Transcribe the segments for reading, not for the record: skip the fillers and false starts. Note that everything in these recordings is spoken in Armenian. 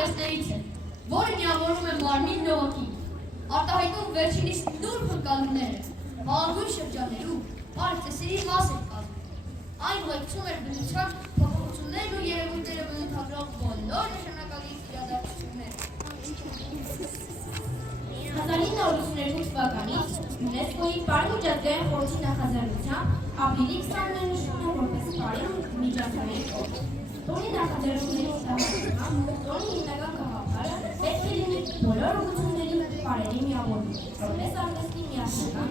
արվեստներից է, որը միավորում է մարմին լողակին, արտահայտում վերջինիս նուրբ ընկալումները, բաղագույն շրջաններում արծեսերի մաս էր կազմում։ Այն ուղեկցում էր բնության փոփոխություններն ու երևույթները բնութագրող բոլոր նշանակալից իրադարձությունները։ 1982 թվականից ՅՈՒՆԵՍԿՕ-ի Պարեգոյն խորհրդի նախաձեռնությամբ ապրիլի 20-ը նշվում է որպես Պարեգոյն միջազգային օր։ Տոնի նախաձեռնությունների ստահացմամբ տոնի հիմնական գաղափարը պետք է լինի բոլոր ուղղությունների պարերի միավորում, որպես արվեստի միասնական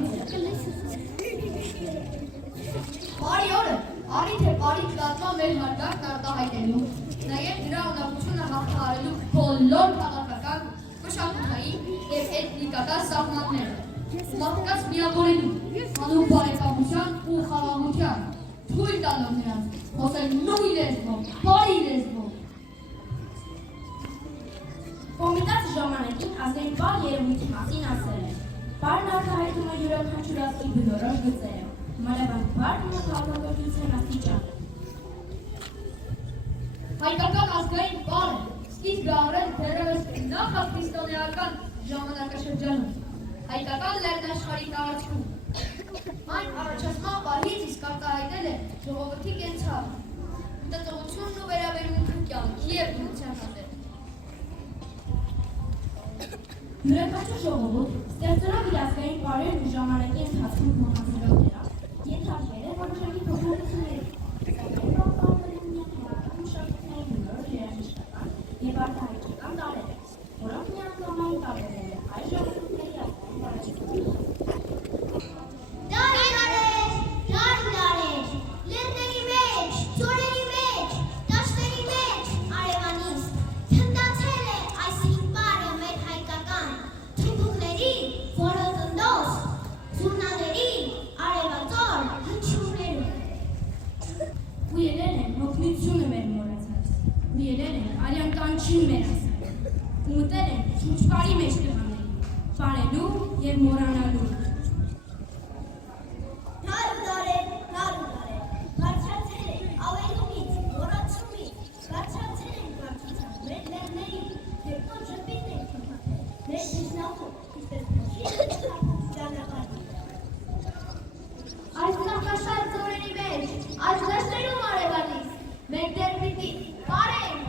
Բարի օրը առիթ է բարի պլատման մեր հարգանքն արտահայտելու, նաև դրա ունակությունը հաղթահարելու բոլոր քաղաքական, մշակութային և էթնիկական սահմանները, մարդկանց միավորելու, հանուն բարեկամության ու խաղաղության, թույլ տալով նրանց խոսել նույն լեզվով, բարի լեզվով։ Կոմիտասի ժամանակին ազգային բար երևույթի մասին ասել է. Բարն արտահայտում է յուրաքանչյուր ազգի բնորոշ գծերը, մանավանդ բարն ու քաղաքականության աստիճանը։ Հայկական ազգային բարը սկիզբ է առել դեռևս նախաքրիստոնեական ժամանակաշրջանում, հայկական լեռնաշխարհի տարածքում։ Այն առաջացման պահից իսկ արտահայտել է ժողովրդի կենցաղը, մտածողությունն ու վերաբերմունքը կյանքի և բնության հանդեպ։ Յուրաքանչյուր ժողովուրդ ստեղծելով իր ազգային բարերն ու ժամանակի ընթացքում փոխանցելով դրանք, ենթարկվել է որոշակի փոփոխությունների, սակայն պահպանվել են հիմնական մշակութային բոլոր երաժշտական և արտահայտչական տարրերը, որոնք միանգամայն տարբերել են այլ ժողովուրդների ազգային բարեջանները։ Լեռների մեջ, ձորերի մեջ, դաշտերի մեջ, արևանից թնդացել է այս հին բարը մեր հայկական, թմբուկների, որոտնդոս, զուռնաների, արևածոր հնչյուններում։ Ու ելել են հոգնությունը մեր մոռացած, ու ելել են արյան կանչին մեր ասել, ու մտել են շուրջպարի մեջ տղաների, պարելու և մոռանալու։ Բարձրացել են ավելումից, մոռացումից, բարձրացել են բարձրացան մեր լեռների, և ոչ ժպիտ են թմփաթել, մեր դժնամու, իսպես փոշի ճանապարհի։ Այս նախաշար ձորերի մեջ, այս դաշտերում արևանից, մենք դեռ պիտի բարենք,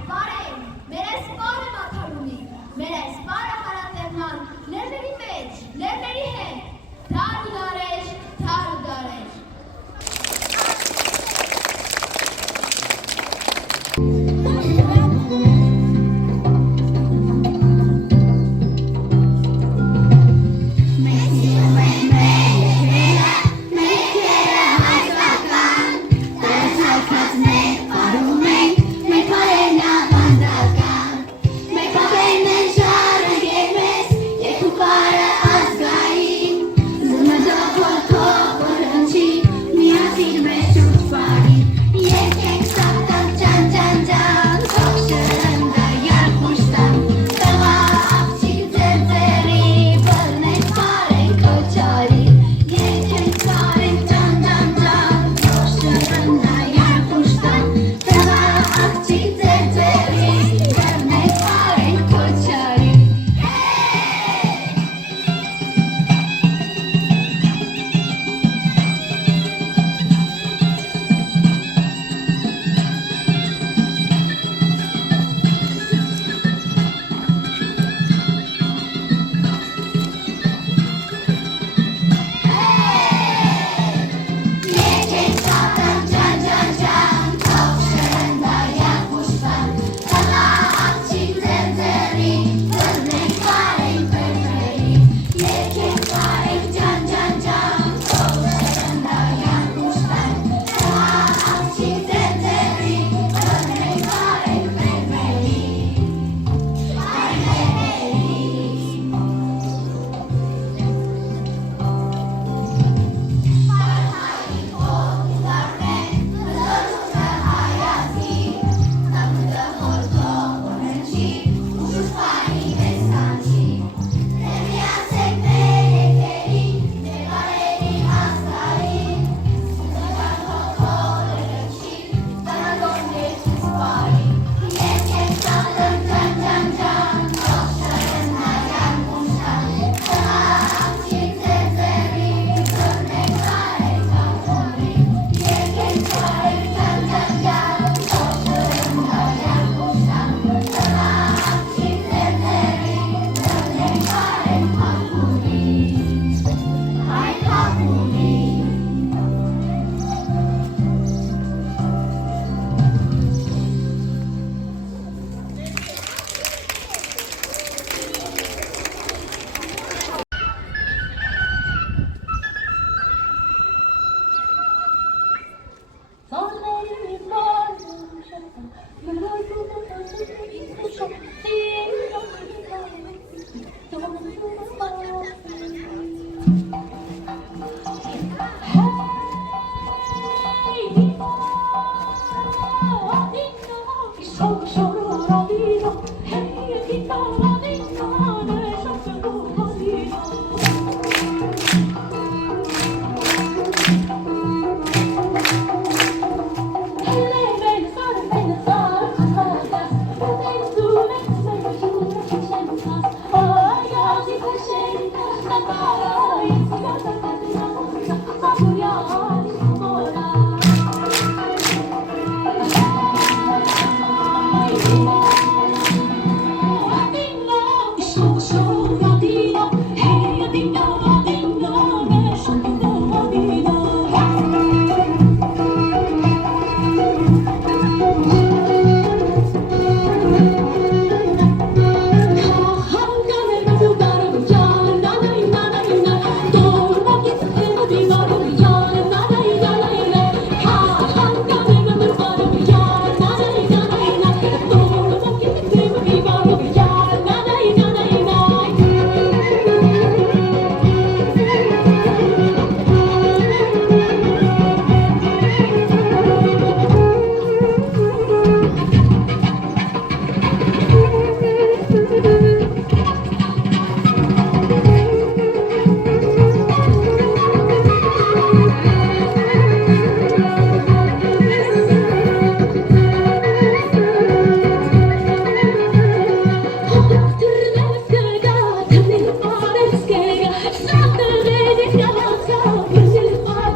մեր այս բարը մաքար ունի, մեր այս բարը հարատեղման, լեռների մեջ, լեռների հետ,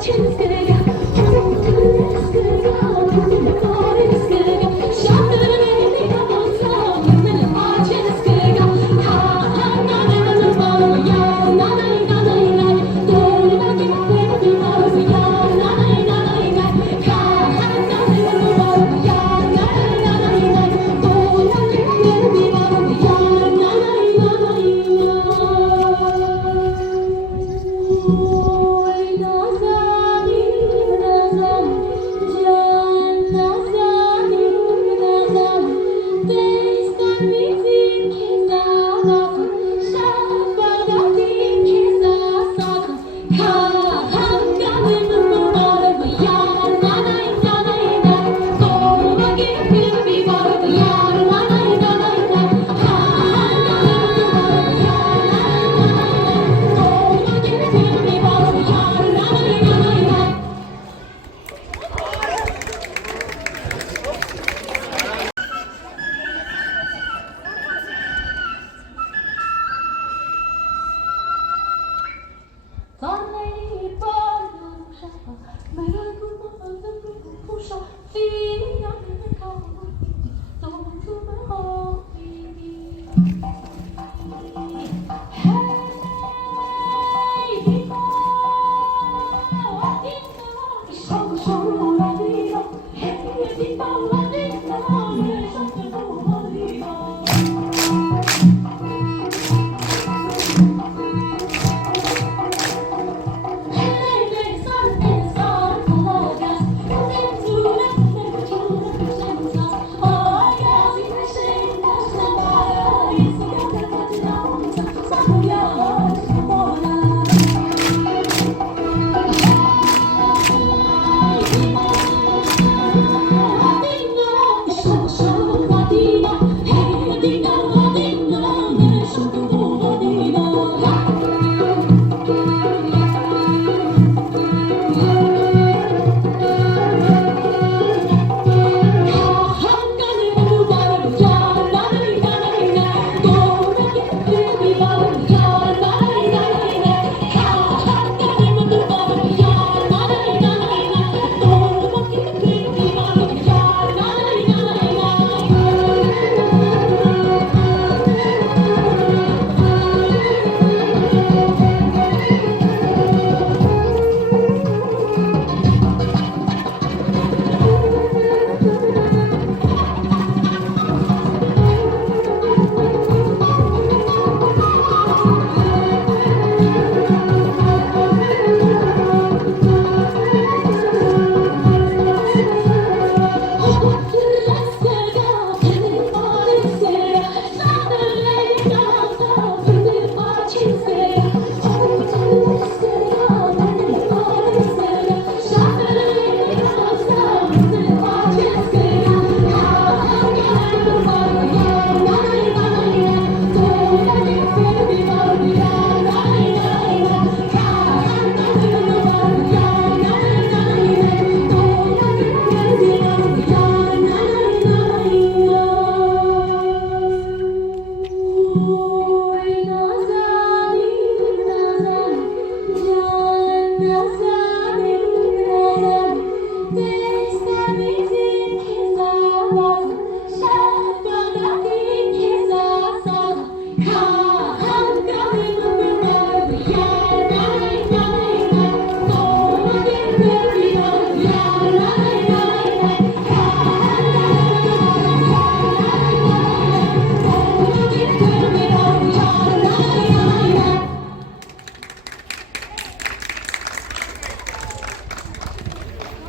Yeah.